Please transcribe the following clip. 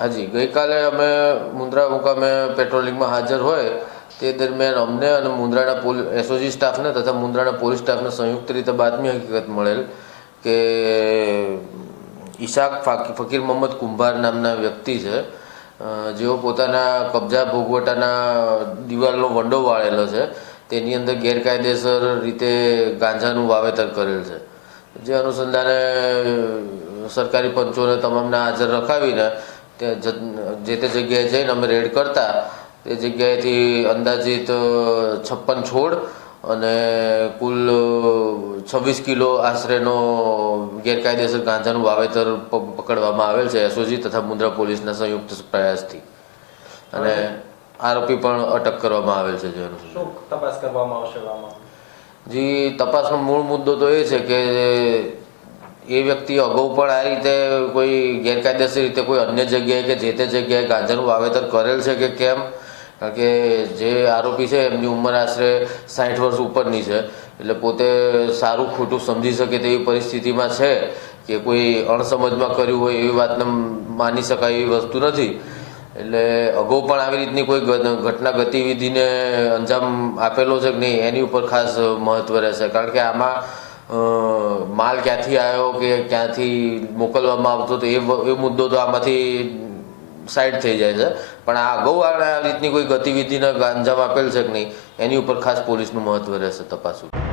હાજી, ગઈકાલે અમે મુન્દ્રા મુકામે પેટ્રોલિંગમાં હાજર હોય, તે દરમિયાન અમને અને મુન્દ્રાના પોલીસ એસઓજી સ્ટાફને તથા મુન્દ્રાના પોલીસ સ્ટાફને સંયુક્ત રીતે બાતમી હકીકત મળેલ કે ઈશાક ફાકી, ફકીર મોહમ્મદ કુંભાર નામના વ્યક્તિ છે. જેઓ પોતાના કબજા ભોગવટાના દિવાલનો વંડો વાળેલો છે. તેની અંદર ગેરકાયદેસર રીતે ગાંજાનું વાવેતર કરેલ છે. જે અનુસંધાને સરકારી પંચોને તમામને હાજર રખાવીને જે તે જગ્યાએ જઈને અમે રેડ કરતા તે જગ્યાએથી અંદાજિત છપ્પન છોડ અને કુલ છવ્વીસ કિલો આશરેનો ગેરકાયદેસર ગાંજાનું વાવેતર પકડવામાં આવેલ છે એસઓજી તથા મુન્દ્રા પોલીસના સંયુક્ત પ્રયાસથી. અને આરોપી પણ અટક કરવામાં આવેલ છે જે અનુસંધાને તપાસ કરવામાં આવશે જી, તપાસનો મૂળ મુદ્દો તો એ છે કે એ વ્યક્તિ અગાઉ પણ આ રીતે કોઈ ગેરકાયદેસર રીતે કોઈ અન્ય જગ્યાએ કે જે તે જગ્યાએ ગાંજાનું વાવેતર કરેલ છે કે કેમ? કારણ કે જે આરોપી છે એમની ઉંમર આશરે સાઠ વર્ષ ઉપરની છે. એટલે પોતે સારું ખોટું સમજી શકે તેવી પરિસ્થિતિમાં છે કે કોઈ અણસમજમાં કર્યું હોય એવી વાતને માની શકાય એવી વસ્તુ નથી. એટલે અગાઉ પણ આવી રીતની કોઈ ઘટના ગતિવિધિને અંજામ આપેલો છે કે નહીં, એની ઉપર ખાસ મહત્વ રહેશે? કારણ કે આમાં માલ ક્યાંથી આવ્યો કે ક્યાંથી મોકલવામાં આવતો તો એ એ મુદ્દો તો આમાંથી સાઈડ થઈ જાય છે. પણ આ અગાઉ આ રીતની કોઈ ગતિવિધિને અંજામ આપેલ છે કે નહીં, એની ઉપર ખાસ પોલીસનું મહત્વ રહેશે તપાસ ઉપર.